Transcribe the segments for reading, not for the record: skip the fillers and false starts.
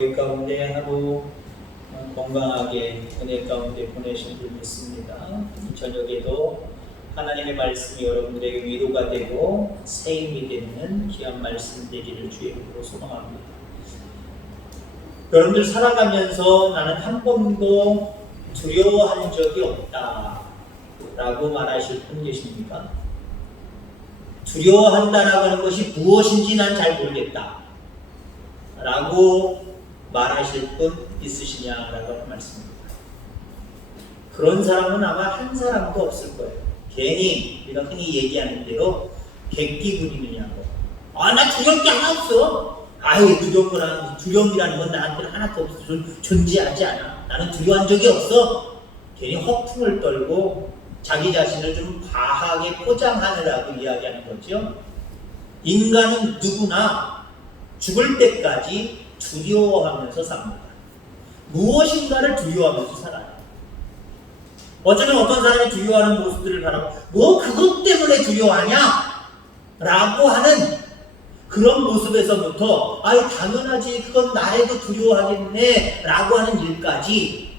그 가운데 하루 건강하게 은혜 가운데 보내신 줄 믿습니다. 이 저녁에도 하나님의 말씀이 여러분들에게 위로가 되고 새 힘이 되는 귀한 말씀 되기를 주의 이름으로 소망합니다. 여러분들 살아가면서 나는 한 번도 두려워한 적이 없다 라고 말하실 분 계십니까? 두려워한다라고 하는 것이 무엇인지 난 잘 모르겠다 라고 말하실 분 있으시냐라고 하는 말씀입니다. 그런 사람은 아마 한 사람도 없을 거예요. 괜히 우리가 흔히 얘기하는 대로 객기군이느냐고. 나 두려울 게 하나 없어. 두려움이라는 건 나한테는 하나도 없어. 존재하지 않아. 나는 두려워한 적이 없어. 괜히 허풍을 떨고 자기 자신을 좀 과하게 포장하느라고 이야기하는 거죠. 인간은 누구나 죽을 때까지 두려워하면서 삽니다. 무엇인가를 두려워하면서 살아요. 어쩌면 어떤 사람이 두려워하는 모습들을 바라보고 그것 때문에 두려워하냐? 라고 하는 그런 모습에서부터 당연하지 그건 나래도 두려워하겠네 라고 하는 일까지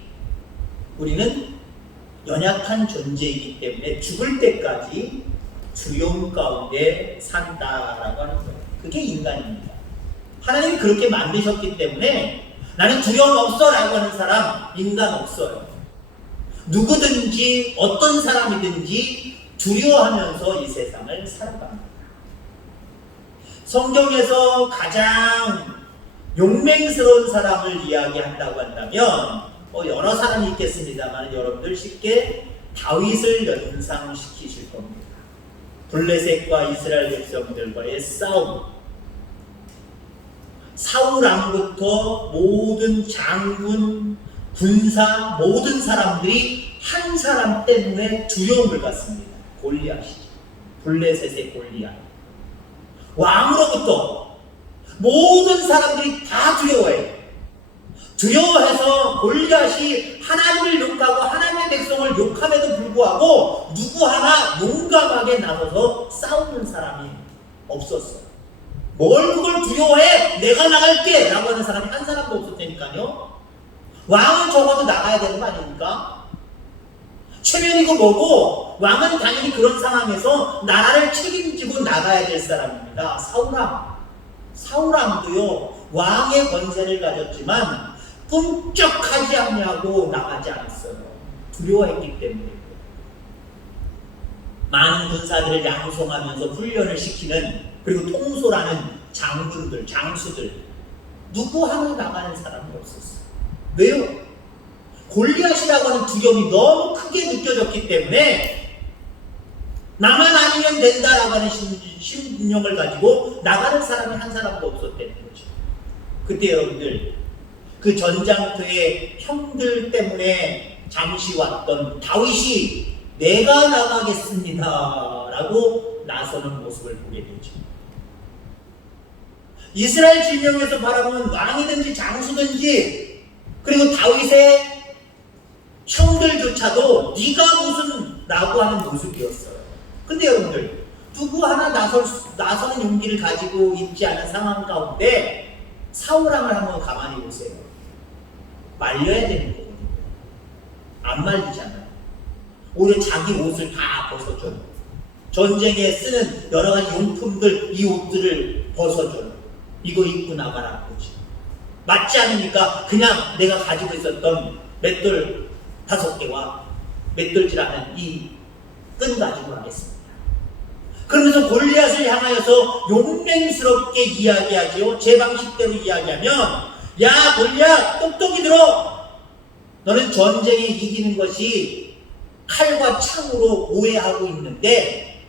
우리는 연약한 존재이기 때문에 죽을 때까지 두려움 가운데 산다라고 하는 거예요. 그게 인간입니다. 하나님이 그렇게 만드셨기 때문에 나는 두려움 없어 라고 하는 사람 인간 없어요. 누구든지 어떤 사람이든지 두려워하면서 이 세상을 살아갑니다. 성경에서 가장 용맹스러운 사람을 이야기한다고 한다면 여러 사람이 있겠습니다만 여러분들 쉽게 다윗을 연상시키실 겁니다. 블레셋과 이스라엘 백성들과의 싸움, 사울 왕부터 모든 장군, 군사, 모든 사람들이 한 사람 때문에 두려움을 갖습니다. 골리앗이죠. 블레셋의 골리앗. 왕으로부터 모든 사람들이 다 두려워해요. 두려워해서 골리앗이 하나님을 욕하고 하나님의 백성을 욕함에도 불구하고 누구 하나 용감하게 나서서 싸우는 사람이 없었어요. 뭘 그걸 두려워해? 내가 나갈게! 라고 하는 사람이 한 사람도 없었다니까요. 왕은 적어도 나가야 되는 거 아닙니까? 최면이고 뭐고 왕은 당연히 그런 상황에서 나라를 책임지고 나가야 될 사람입니다. 사울왕도요 왕의 권세를 가졌지만 꿈쩍하지 않냐고 나가지 않았어요. 두려워했기 때문에. 많은 군사들을 양성하면서 훈련을 시키는 그리고 통솔하는 장군들, 장수들 누구 하나 나가는 사람이 없었어요. 왜요? 골리앗이라고 하는 두려움이 너무 크게 느껴졌기 때문에 나만 아니면 된다라고 하는 신념을 가지고 나가는 사람이 한 사람도 없었다는 거죠. 그때 여러분들 그 전장터의 형들 때문에 잠시 왔던 다윗이 내가 나가겠습니다 라고 나서는 모습을 보게 되죠. 이스라엘 진영에서 바라보는 왕이든지 장수든지 그리고 다윗의 형들조차도 네가 무슨 라고 하는 모습이었어요. 근데 여러분들 누구 하나 나서는 용기를 가지고 있지 않은 상황 가운데 사울왕을 한번 가만히 보세요. 말려야 되는 거거든요. 안 말리잖아요. 오히려 자기 옷을 다 벗어줘요. 전쟁에 쓰는 여러 가지 용품들, 이 옷들을 벗어줘요. 이거 입고 나가라. 그렇지. 맞지 않으니까 그냥 내가 가지고 있었던 맷돌 5개와 맷돌질하는 이 끈 가지고 가겠습니다. 그러면서 골리앗을 향하여서 용맹스럽게 이야기하죠. 제 방식대로 이야기하면 야 골리앗 똑똑히 들어. 너는 전쟁에 이기는 것이 칼과 창으로 오해하고 있는데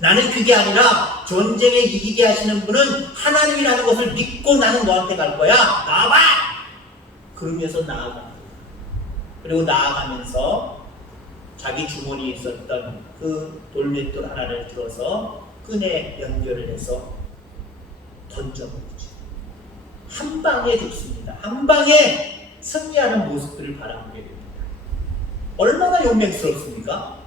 나는 그게 아니라 전쟁에 이기게 하시는 분은 하나님이라는 것을 믿고 나는 너한테 갈 거야. 나와봐! 그러면서 나아갑니다. 그리고 나아가면서 자기 주머니에 있었던 그 돌맷돌 하나를 들어서 끈에 연결을 해서 던져버리죠. 한 방에 죽습니다. 한 방에 승리하는 모습들을 바라보게 됩니다. 얼마나 용맹스럽습니까?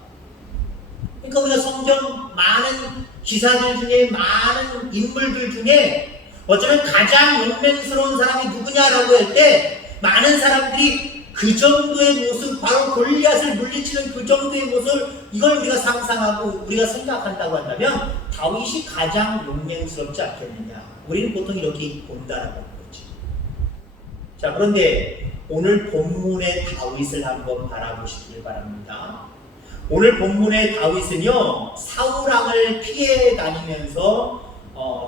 그러니까 우리가 성경 많은 기사들 중에 많은 인물들 중에 어쩌면 가장 용맹스러운 사람이 누구냐라고 할 때 많은 사람들이 그 정도의 모습, 바로 골리앗을 물리치는 그 정도의 모습을 이걸 우리가 상상하고 우리가 생각한다고 한다면 다윗이 가장 용맹스럽지 않겠느냐. 우리는 보통 이렇게 본다라고 하는 거지. 자, 그런데 오늘 본문의 다윗을 한번 바라보시길 바랍니다. 오늘 본문의 다윗은요, 사울왕을 피해 다니면서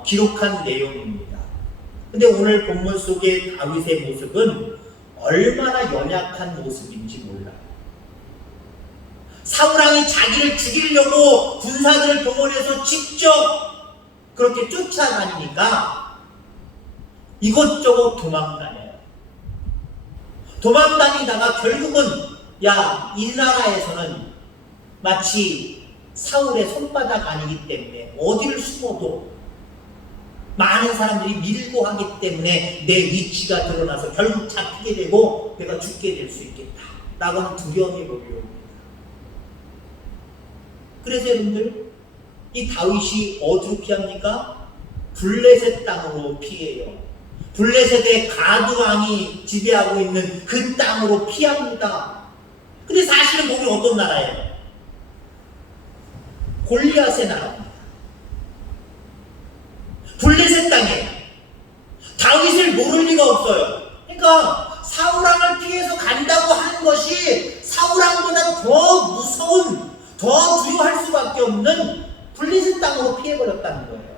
기록한 내용입니다. 근데 오늘 본문 속의 다윗의 모습은 얼마나 연약한 모습인지 몰라요. 사울왕이 자기를 죽이려고 군사들을 동원해서 직접 그렇게 쫓아다니니까 이것저것 도망다녀요. 도망다니다가 결국은 이 나라에서는 마치 사울의 손바닥 아니기 때문에 어디를 숨어도 많은 사람들이 밀고 하기 때문에 내 위치가 드러나서 결국 잡히게 되고 내가 죽게 될 수 있겠다 라고 하는 두려움이 몰려옵니다. 그래서 여러분들, 이 다윗이 어디로 피합니까? 블레셋 땅으로 피해요. 블레셋의 가드왕이 지배하고 있는 그 땅으로 피합니다. 근데 사실은 거기 어떤 나라예요? 골리앗의 나라입니다. 블레셋 땅에 다윗을 모를 리가 없어요. 그러니까 사울왕을 피해서 간다고 하는 것이 사울왕보다 더 무서운, 더 두려워할 수밖에 없는 블레셋 땅으로 피해버렸다는 거예요.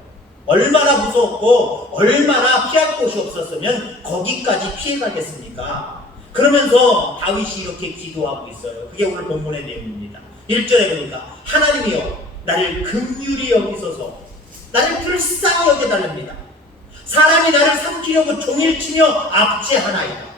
얼마나 무서웠고 얼마나 피할 곳이 없었으면 거기까지 피해가겠습니까? 그러면서 다윗이 이렇게 기도하고 있어요. 그게 오늘 본문의 내용입니다. 1절에 보니까 하나님이여 나를 긍휼히 여기소서, 나를 불쌍히 여겨달랍니다. 사람이 나를 삼키려고 종일치며 압제하나이다.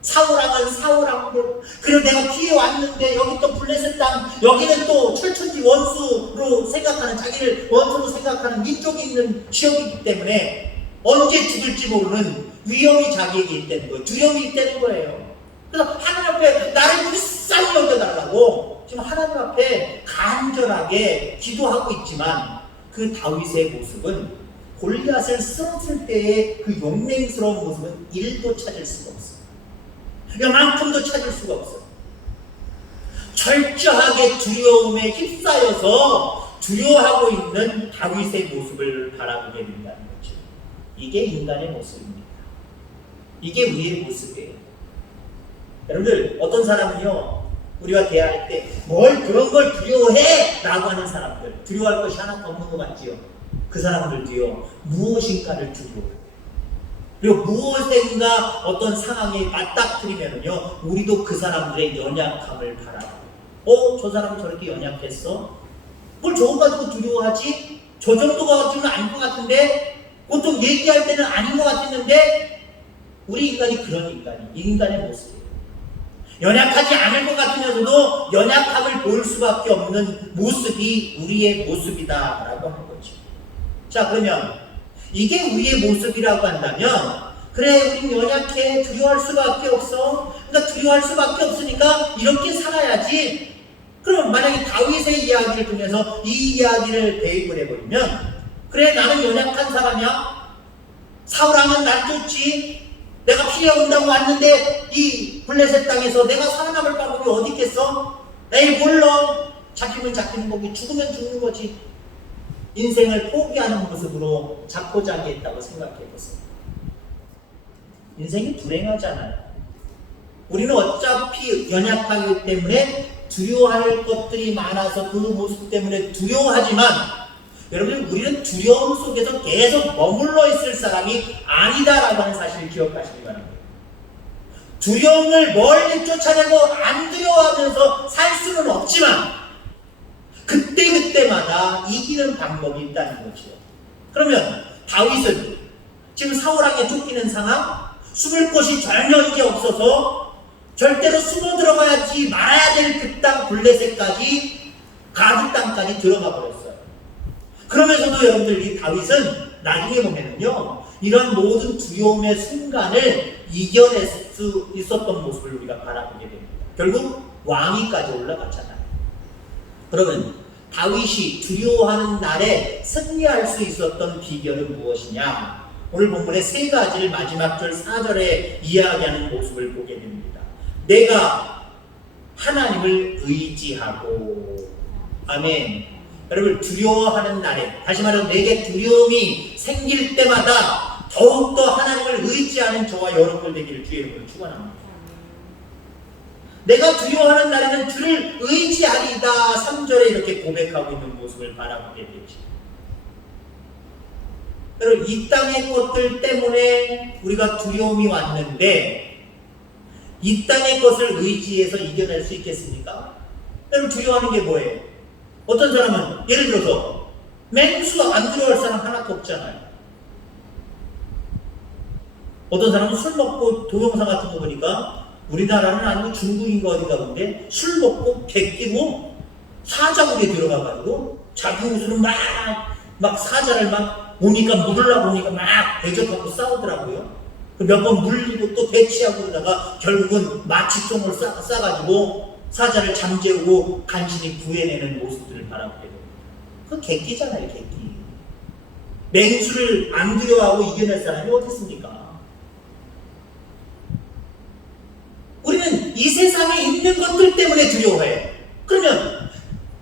사울왕은 사울왕대로, 그리고 내가 피해왔는데 여기 또 블레셋 땅, 여기는 또 철천지 원수로 생각하는, 자기를 원수로 생각하는 민족이 있는 지역이기 때문에 언제 죽을지 모르는 위험이 자기에게 있다는 거예요. 두려움이 있다는 거예요. 그래서 하나님 앞에 나를 불쌍히 여겨달라고 지금 하나님 앞에 간절하게 기도하고 있지만, 그 다윗의 모습은 골리앗을 쓰러뜨릴 때의 그 용맹스러운 모습은 1도 찾을 수가 없어요. 이만큼도 찾을 수가 없어요. 철저하게 두려움에 휩싸여서 두려워하고 있는 다윗의 모습을 바라보게 된다는 거죠. 이게 인간의 모습입니다. 이게 우리의 모습이에요. 여러분들, 어떤 사람은요, 우리와 대화할 때 뭘 그런 걸 두려워해? 라고 하는 사람들, 두려워할 것이 하나도 없는 것 같지요? 그 사람들도요, 무엇인가를 두려워해요. 그리고 무엇인가 어떤 상황에 맞닥뜨리면요, 우리도 그 사람들의 연약함을 바라봐요. 저 사람이 저렇게 연약했어? 뭘 저거 가지고 두려워하지? 저 정도 가지고는 아닌 것 같은데? 보통 얘기할 때는 아닌 것 같았는데? 우리 인간이 그런 인간의 모습이에요. 연약하지 않을 것 같으면서도 연약함을 보일 수밖에 없는 모습이 우리의 모습이다라고 하는 거죠. 자, 그러면 이게 우리의 모습이라고 한다면, 그래, 우린 연약해, 두려워할 수밖에 없어. 그러니까 두려워할 수밖에 없으니까 이렇게 살아야지. 그럼 만약에 다윗의 이야기를 통해서 이 이야기를 대입을 해버리면, 그래, 나는 연약한 사람이야. 사울왕은 날 쫓지. 내가 피해온다고 왔는데 이 블레셋 땅에서 내가 살아남을 방법이 어디 있겠어? 에이, 몰라. 잡히면 잡히는 거고 죽으면 죽는 거지. 인생을 포기하는 모습으로 자포자기했다고 생각해보세요. 인생이 불행하잖아요. 우리는 어차피 연약하기 때문에 두려워할 것들이 많아서 그 모습 때문에 두려워하지만, 여러분, 우리는 두려움 속에서 계속 머물러 있을 사람이 아니다라고 하는 사실을 기억하시기 바랍니다. 두려움을 멀리 쫓아내고 안 두려워하면서 살 수는 없지만 그때마다 이기는 방법이 있다는 거죠. 그러면 다윗은 지금 사울왕에 쫓기는 상황, 숨을 곳이 전혀 이제 없어서 절대로 숨어 들어가야지 말아야 될 그 땅 블레셋까지, 가드 땅까지 들어가 버렸어요. 그러면서도 여러분들, 이 다윗은 나중에 보면은요, 이런 모든 두려움의 순간을 이겨낼 수 있었던 모습을 우리가 바라보게 됩니다. 결국 왕위까지 올라갔잖아요. 그러면 다윗이 두려워하는 날에 승리할 수 있었던 비결은 무엇이냐? 오늘 본문의 세 가지를 마지막 절 4절에 이야기하는 모습을 보게 됩니다. 내가 하나님을 의지하고, 아멘. 여러분, 두려워하는 날에, 다시 말해서 내게 두려움이 생길 때마다 더욱더 하나님을 의지하는 저와 여러분들 되기를 주의 이름으로 축원합니다. 내가 두려워하는 날에는 주를 의지하리이다. 3절에 이렇게 고백하고 있는 모습을 바라보게 되죠. 여러분, 이 땅의 것들 때문에 우리가 두려움이 왔는데 이 땅의 것을 의지해서 이겨낼 수 있겠습니까? 여러분, 두려워하는 게 뭐예요? 어떤 사람은 예를 들어서 맹수가 안 두려워할 사람 하나도 없잖아요. 어떤 사람은 술 먹고 동영상 같은 거 보니까 우리나라는 아니고 중국인가 어디가 본데 술 먹고 객기고 사자굴에 들어가가지고 자기 옷으로 막 사자를 막 오니까 물으려고 오니까 막 대적하고 싸우더라고요. 몇 번 물리고 또 대치하고 그러다가 결국은 마취총을 싸가지고 사자를 잠재우고 간신히 구해내는 모습들을 바라보게 됩니다. 그건 객기잖아요, 객기. 맹수를 안 두려워하고 이겨낼 사람이 어디 있습니까? 우리는 이 세상에 있는 것들 때문에 두려워해요. 그러면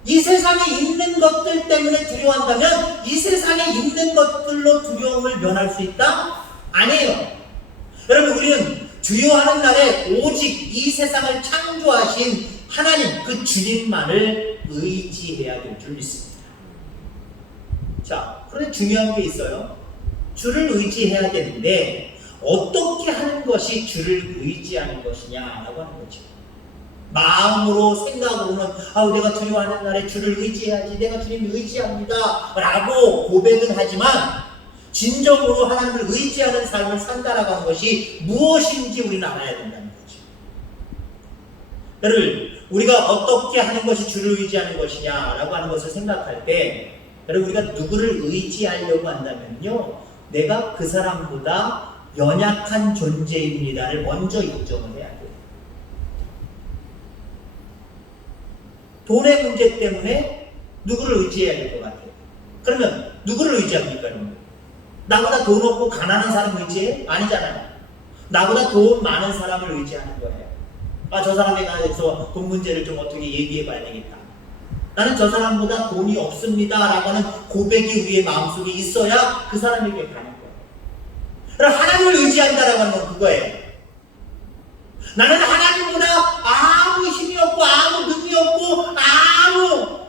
이 세상에 있는 것들 때문에 두려워한다면 이 세상에 있는 것들로 두려움을 면할 수 있다? 아니에요. 여러분, 우리는 두려워하는 날에 오직 이 세상을 창조하신 하나님, 그 주님만을 의지해야 될 줄 믿습니다. 자, 그런데 중요한 게 있어요. 주를 의지해야 되는데 어떻게 하는 것이 주를 의지하는 것이냐라고 하는 거죠. 마음으로, 생각으로는 내가 두려워하는 날에 주를 의지해야지, 내가 주님을 의지합니다 라고 고백은 하지만 진정으로 하나님을 의지하는 삶을 산다라고 하는 것이 무엇인지 우리는 알아야 된다는 거죠. 여러분, 우리가 어떻게 하는 것이 주를 의지하는 것이냐라고 하는 것을 생각할 때, 여러분, 우리가 누구를 의지하려고 한다면요, 내가 그 사람보다 연약한 존재입니다를 먼저 인정을 해야 돼요. 돈의 문제 때문에 누구를 의지해야 될 것 같아요. 그러면 누구를 의지합니까, 여러분? 나보다 돈 없고 가난한 사람을 의지해? 아니잖아요. 나보다 돈 많은 사람을 의지하는 거예요. 저 사람에 대해서 돈 문제를 좀 어떻게 얘기해 봐야 되겠다. 나는 저 사람보다 돈이 없습니다 라고 하는 고백이 우리의 마음속에 있어야 그 사람에게 가는 거예요. 그럼 하나님을 의지한다라고 하는 건 그거예요. 나는 하나님보다 아무 힘이 없고 아무 능력이 없고 아무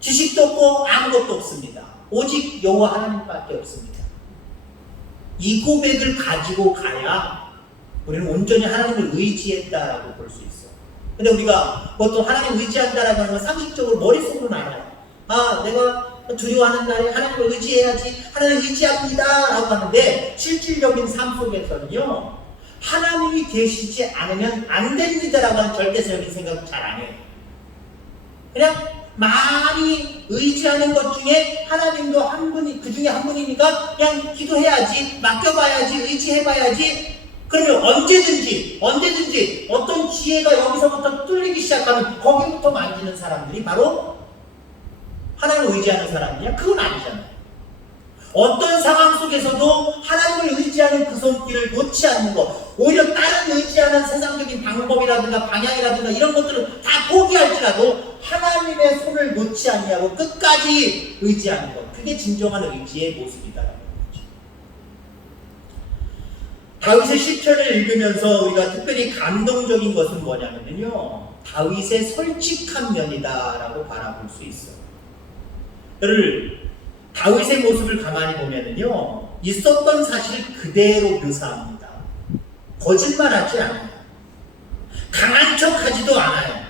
지식도 없고 아무것도 없습니다. 오직 여호와 하나님밖에 없습니다. 이 고백을 가지고 가야 우리는 온전히 하나님을 의지했다라고 볼 수 있어. 근데 우리가 보통 하나님 의지한다라고 하는 건 상식적으로 머릿속으로는 알아요. 내가 두려워하는 날에 하나님을 의지해야지, 하나님을 의지합니다 라고 하는데 실질적인 삶 속에서는요, 하나님이 계시지 않으면 안 됩니다 라고 하는 절대적인 생각 잘 안 해요. 그냥 많이 의지하는 것 중에 하나님도 한 분이, 그 중에 한 분이니까 그냥 기도해야지, 맡겨봐야지, 의지해봐야지. 그러면 언제든지 어떤 지혜가 여기서부터 뚫리기 시작하면 거기부터 만지는 사람들이 바로 하나님을 의지하는 사람이냐? 그건 아니잖아요. 어떤 상황 속에서도 하나님을 의지하는 그 손길을 놓지 않는 것, 오히려 다른 의지하는 세상적인 방법이라든가 방향이라든가 이런 것들을 다 포기할지라도 하나님의 손을 놓지 않냐고 끝까지 의지하는 것, 그게 진정한 의지의 모습이다라는 거죠. 다윗의 시편을 읽으면서 우리가 특별히 감동적인 것은 뭐냐면요, 다윗의 솔직한 면이다라고 바라볼 수 있어요. 여러분, 다윗의 모습을 가만히 보면은요, 있었던 사실을 그대로 묘사합니다. 거짓말하지 않아요. 강한 척하지도 않아요.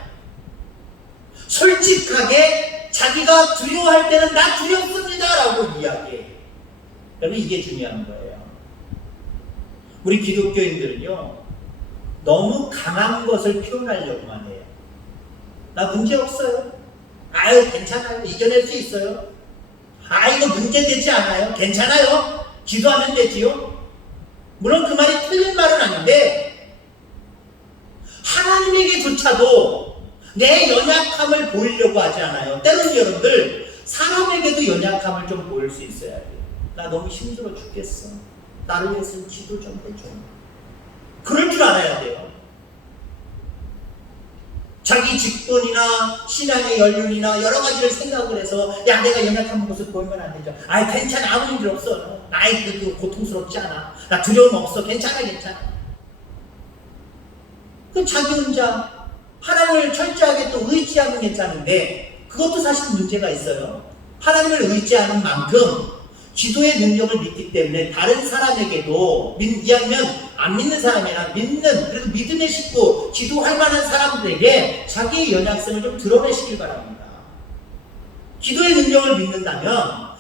솔직하게 자기가 두려워할 때는 나 두렵습니다라고 이야기해요. 여러분, 이게 중요한 거예요. 우리 기독교인들은요, 너무 강한 것을 표현하려고만 해요. 나 문제 없어요. 괜찮아요. 이겨낼 수 있어요. 이거 문제되지 않아요. 괜찮아요. 기도하면 되지요. 물론 그 말이 틀린 말은 아닌데 하나님에게조차도 내 연약함을 보이려고 하지 않아요. 때로는 여러분들 사람에게도 연약함을 좀 보일 수 있어야 돼요. 나 너무 힘들어 죽겠어. 나를 위해서 기도 좀 해줘. 그럴 줄 알아야 돼요. 자기 직분이나 신앙의 연륜이나 여러 가지를 생각을 해서 야 내가 연약한 모습 보이면 안 되죠. 아이 괜찮아 아무 일 없어. 나이 그 고통스럽지 않아. 나 두려움 없어. 괜찮아. 그 자기 혼자 하나님을 철저하게 또 의지하면 괜찮은데 그것도 사실 문제가 있어요. 하나님을 의지하는 만큼 기도의 능력을 믿기 때문에 다른 사람에게도 이왕이면 안 믿는 사람이나 그래도 믿음의 식구 기도할 만한 사람들에게 자기의 연약성을 좀 드러내시길 바랍니다. 기도의 능력을 믿는다면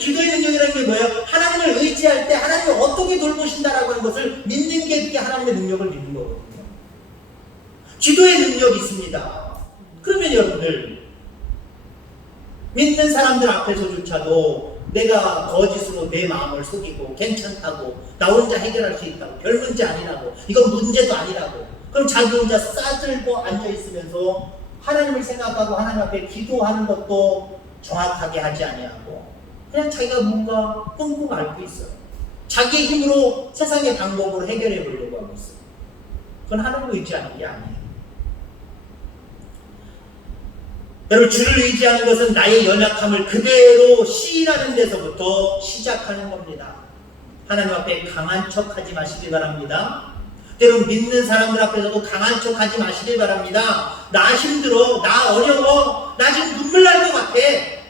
기도의 능력이라는 게 뭐예요? 하나님을 의지할 때 하나님이 어떻게 돌보신다라고 하는 것을 믿는 게 그게 하나님의 능력을 믿는 거거든요. 기도의 능력이 있습니다. 그러면 여러분들 믿는 사람들 앞에서조차도 내가 거짓으로 내 마음을 속이고 괜찮다고 나 혼자 해결할 수 있다고 별 문제 아니라고 이건 문제도 아니라고 그럼 자기 혼자 싸들고 앉아있으면서 하나님을 생각하고 하나님 앞에 기도하는 것도 정확하게 하지 아니하고 그냥 자기가 뭔가 끙끙 앓고 있어요. 자기의 힘으로 세상의 방법으로 해결해 보려고 하고 있어요. 그건 하나님을 의지하는 게 아니에요. 여러분 주를 의지하는 것은 나의 연약함을 그대로 시인하는 데서부터 시작하는 겁니다. 하나님 앞에 강한 척 하지 마시길 바랍니다. 때론 믿는 사람들 앞에서도 강한 척 하지 마시길 바랍니다. 나 힘들어, 나 어려워, 나 지금 눈물 날 것 같아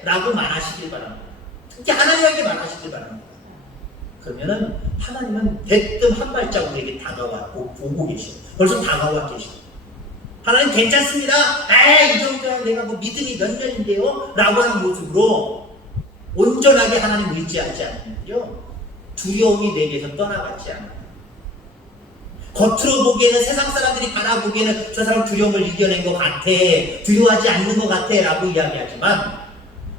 라고 말하시길 바랍니다. 특히 하나님에게 말하시길 바랍니다. 그러면은 하나님은 대뜸 한 발짝 우리에게 다가와 보고 계셔. 벌써 다가와 계셔. 하나님 괜찮습니다. 이 정도면 내가 뭐 믿음이 몇 년인데요? 라고 하는 모습으로 온전하게 하나님 의지하지 않으면요 두려움이 내게서 떠나가지 않아요. 겉으로 보기에는 세상 사람들이 바라보기에는 저 사람 두려움을 이겨낸 것 같아, 두려워하지 않는 것 같아 라고 이야기하지만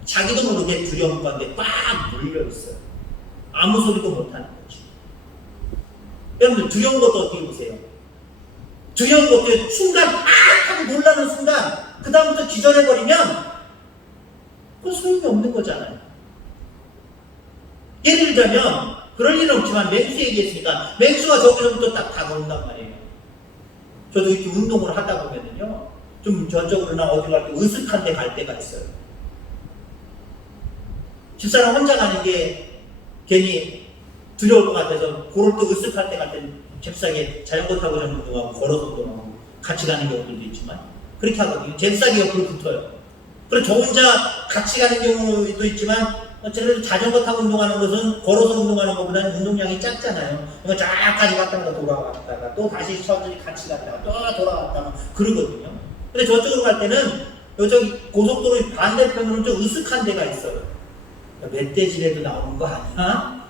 자기도 모르게 두려움 가운데 빡 물려있어요. 아무 소리도 못하는 거죠. 여러분들 두려운 것도 어떻게 보세요? 두려운 것도 순간 하고 놀라는 순간 그 다음부터 기절해버리면 그건 소용이 없는 거잖아요. 예를 들자면 그럴 일은 없지만 맹수 얘기했으니까 맹수가 저기서부터 딱 다가온단 말이에요. 저도 이렇게 운동을 하다 보면은요 좀 저쪽으로나 어디 갈 때 으슥한 데 갈 때가 있어요. 집사람 혼자 가는 게 괜히 두려울 것 같아서 그럴 때 으슥할 때 갈 때는 잽싸게 자전거 타고 운동하고 걸어서 운동하고 같이 가는 경우들도 있지만 그렇게 하거든요. 잽싸게 옆으로 붙어요. 그리고 저 혼자 같이 가는 경우도 있지만 그래도 자전거 타고 운동하는 것은 걸어서 운동하는 것보다는 운동량이 작잖아요. 그러니까 쫙까지 갔다가 돌아왔다가 또 다시 천천히 같이 갔다가 또 돌아왔다가 그러거든요. 근데 저쪽으로 갈 때는 저기 고속도로 반대편으로는 좀 으슥한 데가 있어요. 멧돼지라도 나오는 거 아니야?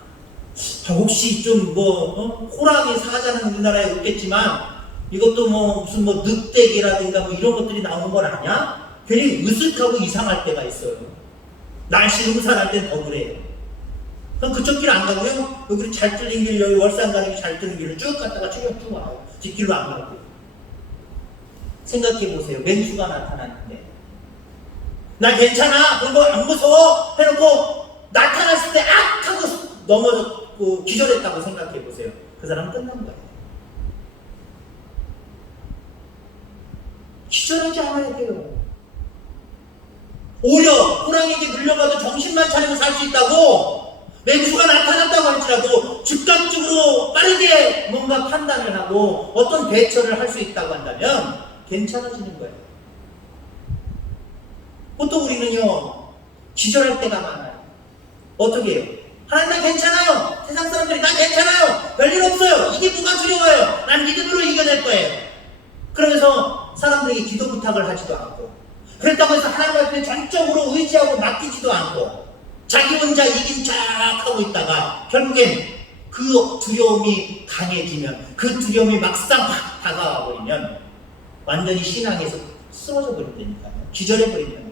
혹시 좀 호랑이 사자는 우리나라에 없겠지만 이것도 무슨 늑대기라든가 이런 것들이 나오는 건 아니야? 괜히 으슥하고 이상할 때가 있어요. 날씨 음산할 땐 더 그래요. 그럼 그쪽 길 안 가고요. 여기 잘 뚫린 길, 여기 월산 가는 길 잘 뚫린 길을 쭉 갔다가 쭉 와요. 뒷길로 안 가고. 생각해 보세요. 맹수가 나타났는데 나 괜찮아. 그런 거 안 무서워. 해놓고 나타났을 때 악! 하고 넘어졌고 기절했다고 생각해 보세요. 그 사람은 끝난 거예요. 기절하지 않아야 돼요. 오히려 호랑이에게 물려가도 정신만 차리고 살 수 있다고 맹수가 나타났다고 할지라도 즉각적으로 빠르게 뭔가 판단을 하고 어떤 대처를 할 수 있다고 한다면 괜찮아지는 거예요. 보통 우리는요 기절할 때가 많아요. 어떻게 해요? 하나님 나 괜찮아요. 세상 사람들이 나 괜찮아요. 별일 없어요. 이게 뭐가 두려워요. 난 믿음으로 이겨낼 거예요. 그러면서 사람들에게 기도 부탁을 하지도 않고 그랬다고 해서 하나님 앞에 전적으로 의지하고 맡기지도 않고 자기 혼자 이긴 척 하고 있다가 결국엔 그 두려움이 강해지면 그 두려움이 막상 확 다가와 버리면 완전히 신앙에서 쓰러져 버린다니까요. 기절해 버린다니까요.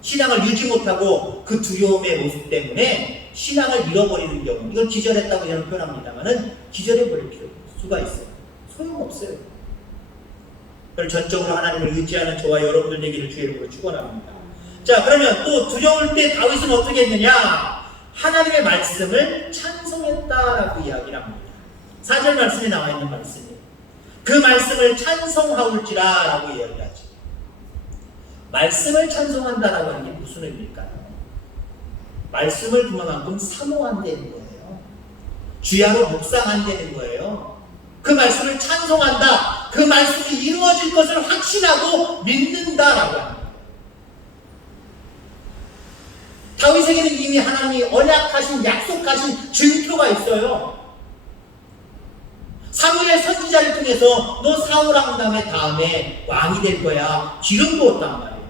신앙을 유지 못하고 그 두려움의 모습 때문에 신앙을 잃어버리는 경우 이걸 기절했다고 저는 표현합니다만은 기절해 버릴 수가 있어요. 소용없어요. 전적으로 하나님을 의지하는 저와 여러분들 되기를 주의 이름으로 축원합니다. 자, 그러면 또 두려울 때 다윗은 어떻게 했느냐? 하나님의 말씀을 찬송했다라고 이야기를 합니다. 4절 말씀에 나와 있는 말씀이에요. 그 말씀을 찬송하올지라 라고 이야기하죠. 말씀을 찬송한다라고 하는 게 무슨 의미일까요? 말씀을 그만큼 사모한다는 거예요. 주야로 묵상한다는 거예요. 그 말씀을 찬송한다. 그 말씀이 이루어질 것을 확신하고 믿는다라고 합니다. 다윗에게는 이미 하나님이 언약하신 약속하신 증표가 있어요. 사무엘 선지자를 통해서 너 사울 왕 다음에 왕이 될 거야. 기름 부었단 말이에요.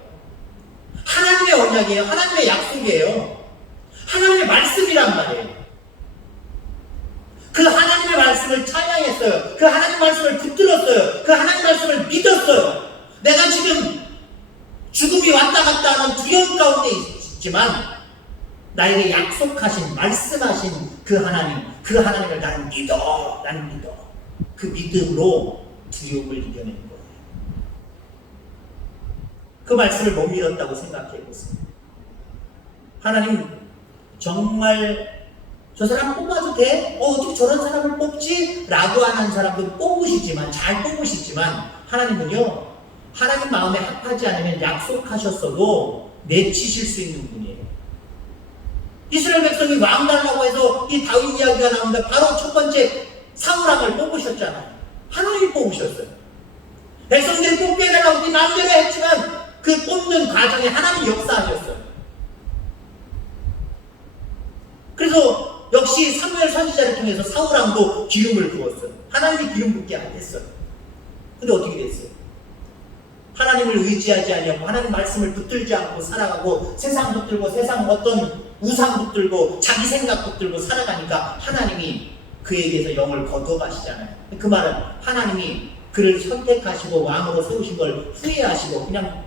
하나님의 언약이에요. 하나님의 약속이에요. 하나님의 말씀이란 말이에요. 그 하나님의 말씀을 찬양했어요. 그 하나님의 말씀을 붙들었어요. 그 하나님의 말씀을 믿었어요. 내가 지금 죽음이 왔다 갔다 하는 두려움 가운데 있지만 나에게 약속하신 말씀하신 그 하나님을 나는 믿어. 그 믿음으로 두려움을 이겨내는 거예요. 그 말씀을 못 믿었다고 생각해 보세요. 하나님 정말 저 사람 뽑아도 돼? 어떻게 저런 사람을 뽑지? 라고 하는 사람도 잘 뽑으시지만 하나님은요, 하나님 마음에 합하지 않으면 약속하셨어도 내치실 수 있는 분이에요. 이스라엘 백성이 왕 달라고 해서 이 다윗 이야기가 나옵니다. 바로 첫 번째 사울왕을 뽑으셨잖아요. 하나님이 뽑으셨어요. 백성들이 뽑게 해달라고 마음대로 했지만 그 뽑는 과정에 하나님이 역사하셨어요. 그래서 역시 사무엘 선지자를 통해서 사울왕도 기름을 부었어요. 하나님이 기름 붓게 안 했어요. 근데 어떻게 됐어요? 하나님을 의지하지 아니하고 하나님 말씀을 붙들지 않고 살아가고 세상 붙들고 세상 어떤 우상 붙들고 자기 생각 붙들고 살아가니까 하나님이 그에게서 영을 거둬가시잖아요. 그 말은 하나님이 그를 선택하시고 왕으로 세우신 걸 후회하시고 그냥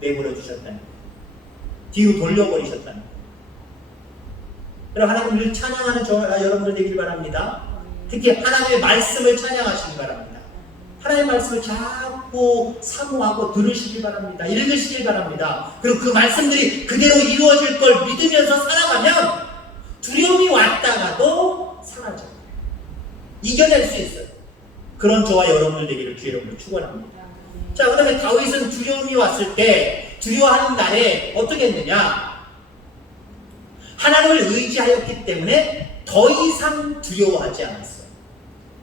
내버려 주셨다는 거예요. 뒤로 돌려버리셨다는 거예요. 그럼 하나님을 찬양하는 여러분들 되길 바랍니다. 특히 하나님의 말씀을 찬양하시기 바랍니다. 하나님의 말씀을 자꾸 사모하고 들으시기 바랍니다. 읽으시길 바랍니다. 그리고 그 말씀들이 그대로 이루어질 걸 믿으면서 살아가면 두려움이 왔다가도 사라져요. 이겨낼 수 있어요. 그런 저와 여러분들 되기를 주의 이름으로 축원합니다. 자, 그 다음에 다윗은 두려움이 왔을 때 두려워하는 날에 어떻게 했느냐? 하나님을 의지하였기 때문에 더 이상 두려워하지 않았어요.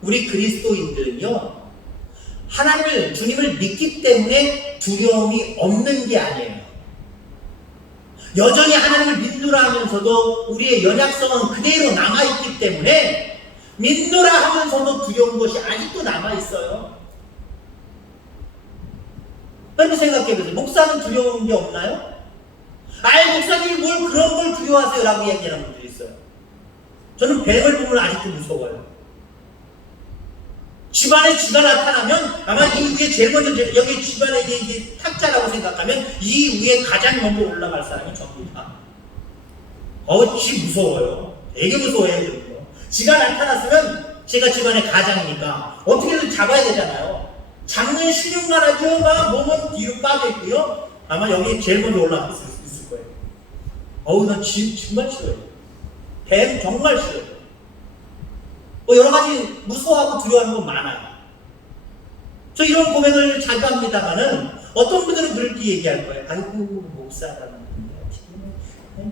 우리 그리스도인들은요, 주님을 믿기 때문에 두려움이 없는 게 아니에요. 여전히 하나님을 믿노라 하면서도 우리의 연약성은 그대로 남아있기 때문에 믿노라 하면서도 두려운 것이 아직도 남아있어요. 여러분 생각해보세요. 목사는 두려운 게 없나요? 목사님이 뭘 그런 걸 두려워하세요? 라고 얘기하는 분들이 있어요. 저는 뱀을 보면 아직도 무서워요. 집안에 쥐가 나타나면 아마 이 위에 제일 먼저 여기 집안에 이게 탁자라고 생각하면 이 위에 가장 먼저 올라갈 사람이 전부다. 쥐 무서워요. 되게 무서워해요. 쥐가 나타났으면 제가 집안의 가장이니까 어떻게든 잡아야 되잖아요. 잡는 신용만 하죠. 막 몸은 뒤로 빠져 있고요. 아마 여기 제일 먼저 올라갈 수 있을 거예요. 난 쥐 정말 싫어요. 뱀 정말 싫어요. 여러 가지 무서워하고 두려워하는 건 많아요. 저 이런 고백을 자주 합니다만은 어떤 분들은 그렇게 얘기할 거예요. 아이고, 목사라는 분이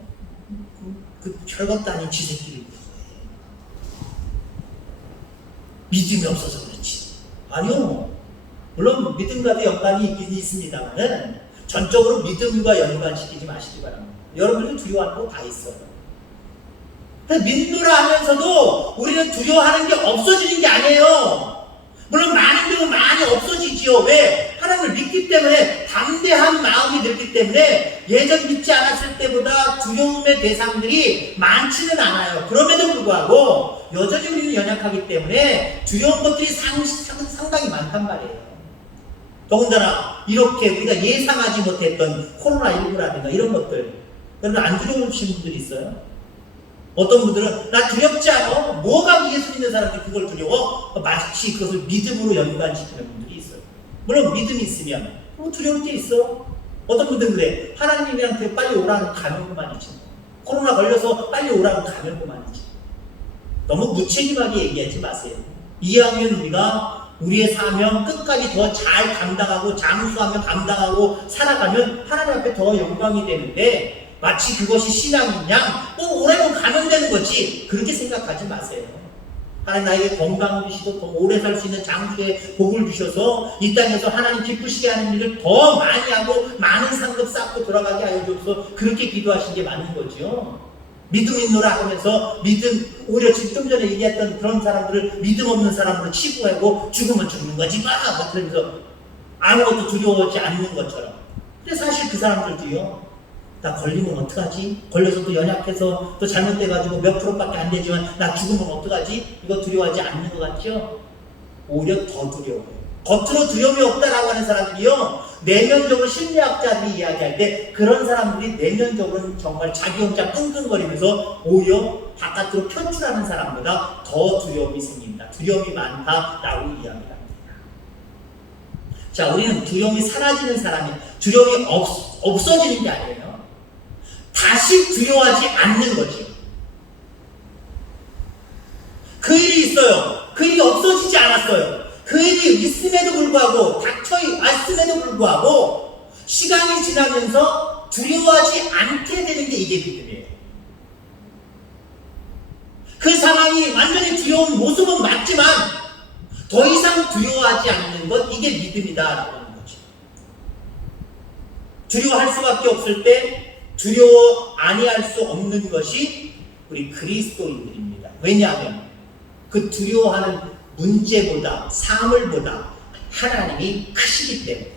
그 별것도 아닌 지새끼를 믿음이 없어서 그렇지. 아니요. 물론 믿음과도 연관이 있긴 있습니다만은 전적으로 믿음과 연관시키지 마시기 바랍니다. 여러분들 두려워하는 거 다 있어요. 믿노라 하면서도 우리는 두려워하는 게 없어지는 게 아니에요. 물론 많은 경우 많이 없어지지요. 왜? 하나님을 믿기 때문에 담대한 마음이 들기 때문에 예전 믿지 않았을 때보다 두려움의 대상들이 많지는 않아요. 그럼에도 불구하고 여전히 우리는 연약하기 때문에 두려운 것들이 상당히 많단 말이에요. 더군다나 이렇게 우리가 예상하지 못했던 코로나19라든가 이런 것들, 여러분 안 두려우신 분들이 있어요? 어떤 분들은 나 두렵지 않아? 뭐가 예수 믿는 사람들이 그걸 두려워? 마치 그것을 믿음으로 연관시키는 분들이 있어요. 물론 믿음이 있으면 두려울 때 있어. 어떤 분들은 그래. 하나님이한테 빨리 오라는 가면만 있지. 코로나 걸려서 빨리 오라고 가면 그만이지. 너무 무책임하게 얘기하지 마세요. 이왕이면 우리가 우리의 사명 끝까지 더 잘 감당하고 장수하며 감당하고 살아가면 하나님 앞에 더 영광이 되는데, 마치 그것이 신앙인 양 오래면 가면 되는 거지, 그렇게 생각하지 마세요. 하나님 나에게 건강을 주시고 더 오래 살 수 있는 장수의 복을 주셔서 이 땅에서 하나님 기쁘시게 하는 일을 더 많이 하고 많은 상급 쌓고 돌아가게 하여 주옵소서, 그렇게 기도하신 게 맞는 거죠. 믿음 있노라 하면서 오히려 지금 좀 전에 얘기했던 그런 사람들을 믿음 없는 사람으로 치부하고 죽으면 죽는 거지 마! 그러면서 아무것도 두려워하지 않는 것처럼. 근데 사실 그 사람들도요, 나 걸리면 어떡하지? 걸려서 또 연약해서 또 잘못돼가지고 몇 프로밖에 안 되지만 나 죽으면 어떡하지? 이거 두려워하지 않는 것 같죠? 오히려 더 두려워요. 겉으로 두려움이 없다라고 하는 사람들이요, 내면적으로 심리학자들이 이야기할 때 그런 사람들이 내면적으로는 정말 자기 혼자 끙끙거리면서 오히려 바깥으로 표출하는 사람보다 더 두려움이 생긴다, 두려움이 많다라고 이야기합니다. 자, 우리는 두려움이 사라지는 사람이, 두려움이 없어지는 게 아니에요. 다시 두려워하지 않는 거지. 그 일이 있어요. 그 일이 없어지지 않았어요. 그 일이 있음에도 불구하고, 닥쳐왔음에도 불구하고 시간이 지나면서 두려워하지 않게 되는 게 이게 믿음이에요. 그 상황이 완전히 두려운 모습은 맞지만 더 이상 두려워하지 않는 것, 이게 믿음이다라고 하는 거죠. 두려워할 수밖에 없을 때 두려워 아니할 수 없는 것이 우리 그리스도인들입니다. 왜냐하면 그 두려워하는 문제보다, 사물보다 하나님이 크시기 때문에.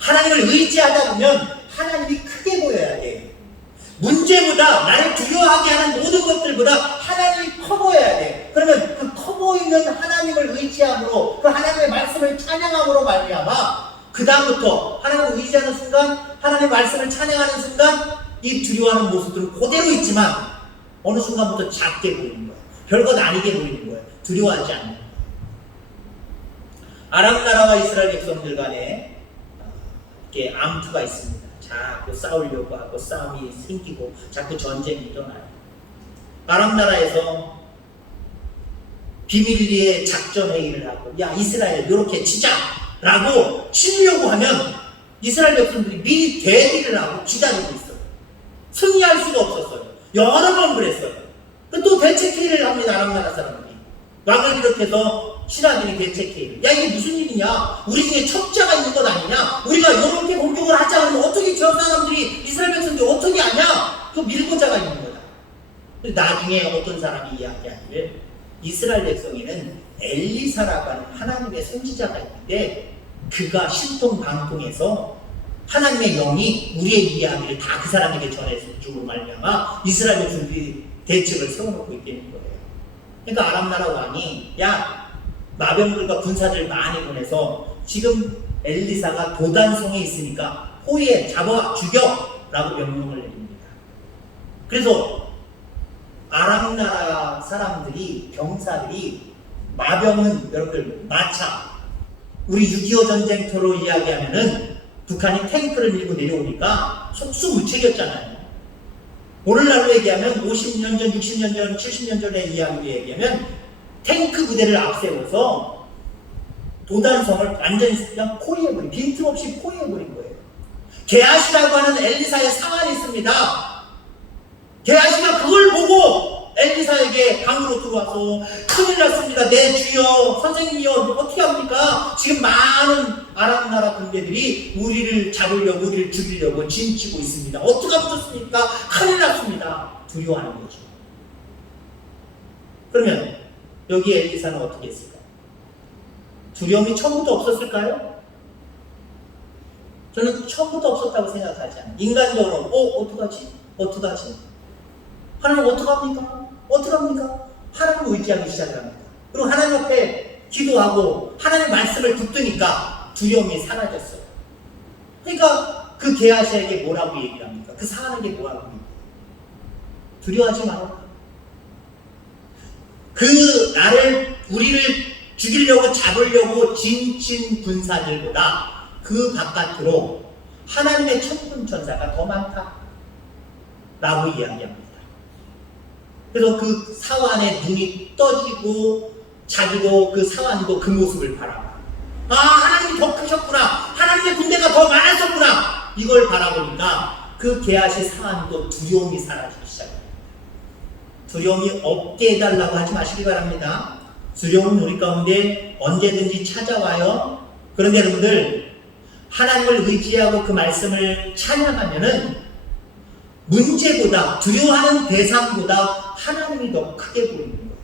하나님을 의지하다 보면 하나님이 크게 보여야 돼요. 문제보다, 나를 두려워하게 하는 모든 것들보다 하나님이 커 보여야 돼요. 그러면 그 커 보이는 하나님을 의지함으로, 그 하나님의 말씀을 찬양함으로 말미암아 그 다음부터 하나님을 의지하는 순간, 하나님의 말씀을 찬양하는 순간 이 두려워하는 모습들은 그대로 있지만 어느 순간부터 작게 보이는 거예요. 별것 아니게 보이는 거예요. 두려워하지 않는 거예요. 아람 나라와 이스라엘 백성들 간에 이렇게 암투가 있습니다. 자꾸 싸우려고 하고 싸움이 생기고 자꾸 전쟁이 일어나요. 아람 나라에서 비밀리에 작전 회의를 하고, 야 이스라엘 이렇게 치자 라고 치려고 하면 이스라엘 백성들이 미리 대비를 하고 기다리고 있어요. 승리할 수가 없었어요. 여러 번 그랬어요. 또 대책회의를 합니다. 아람 나라 사람들이 왕을 비롯해서 신하들이 대책회의를, 야 이게 무슨 일이냐, 우리 중에 첩자가 있는 것 아니냐, 우리가 이렇게 공격을 하자 하면 어떻게 저 사람들이, 이스라엘 백성들이 어떻게 하냐, 그 밀고자가 있는 거다. 나중에 어떤 사람이 이야기하기를, 이스라엘 백성에는 엘리사라고 하는 하나님의 선지자가 있는데 그가 신통방통해서 하나님의 영이 우리의 이야기를 다 그 사람에게 전해서 주고 말미암아 이스라엘 백성들이 대책을 세워놓고 있다는 거예요. 그러니까 아람 나라 왕이, 야 마병들과 군사들 많이 보내서 지금 엘리사가 도단성에 있으니까 호위에 잡아 죽여 라고 명령을 내립니다. 그래서 아람 나라 사람들이, 병사들이, 마병은 여러분들 마차, 우리 6.25 전쟁터로 이야기하면은 북한이 탱크를 밀고 내려오니까 속수무책이었잖아요. 오늘날로 얘기하면 50년 전, 60년 전, 70년 전의 이야기로 얘기하면 탱크 부대를 앞세워서 도단성을 완전히 그냥 포위해버린, 빈틈없이 포위해버린 거예요. 게하시라고 하는 엘리사의 상한이 있습니다. 게하시가 그걸 보고 엘리사에게 방으로 들어와서, 큰일 났습니다. 내 주여, 선생님이여, 어떻게 합니까? 지금 많은 아람 나라 군대들이 우리를 잡으려고, 우리를 죽이려고 진치고 있습니다. 어떻게 붙었습니까? 큰일 났습니다. 두려워하는 거죠. 그러면 여기 엘리사는 어떻게 했을까요? 두려움이 처음부터 없었을까요? 저는 처음부터 없었다고 생각하지 않아요. 인간적으로 어떡하지? 어떡하지? 하나님 어떡합니까? 어떡합니까? 하나님을 의지하기 시작합니다. 그리고 하나님 앞에 기도하고 하나님의 말씀을 듣으니까 두려움이 사라졌어요. 그러니까 그 게하시에게 뭐라고 얘기를 합니까? 그 사람에게 뭐라고 얘기해요? 두려워하지 마라. 우리를 죽이려고 잡으려고 진친 군사들보다 그 바깥으로 하나님의 천군 천사가 더 많다 라고 이야기합니다. 그래서 그 사환의 눈이 떠지고 자기도 그 사환도 그 모습을 바라봐. 아, 하나님이 더 크셨구나. 하나님의 군대가 더 많았었구나. 이걸 바라보니까 그 게하시 사환도 두려움이 사라지기 시작합니다. 두려움이 없게 해달라고 하지 마시기 바랍니다. 두려움은 우리 가운데 언제든지 찾아와요. 그런데 여러분들, 하나님을 의지하고 그 말씀을 찬양하면은 문제보다, 두려워하는 대상보다 하나님이 더 크게 보이는 거예요.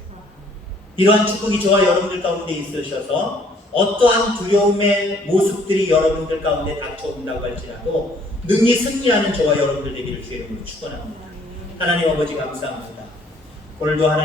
이러한 축복이 저와 여러분들 가운데 있으셔서 어떠한 두려움의 모습들이 여러분들 가운데 닥쳐온다고 할지라도 능히 승리하는 저와 여러분들 되기를 주의 이름으로 축원합니다. 하나님 아버지 감사합니다. 오늘도 하나님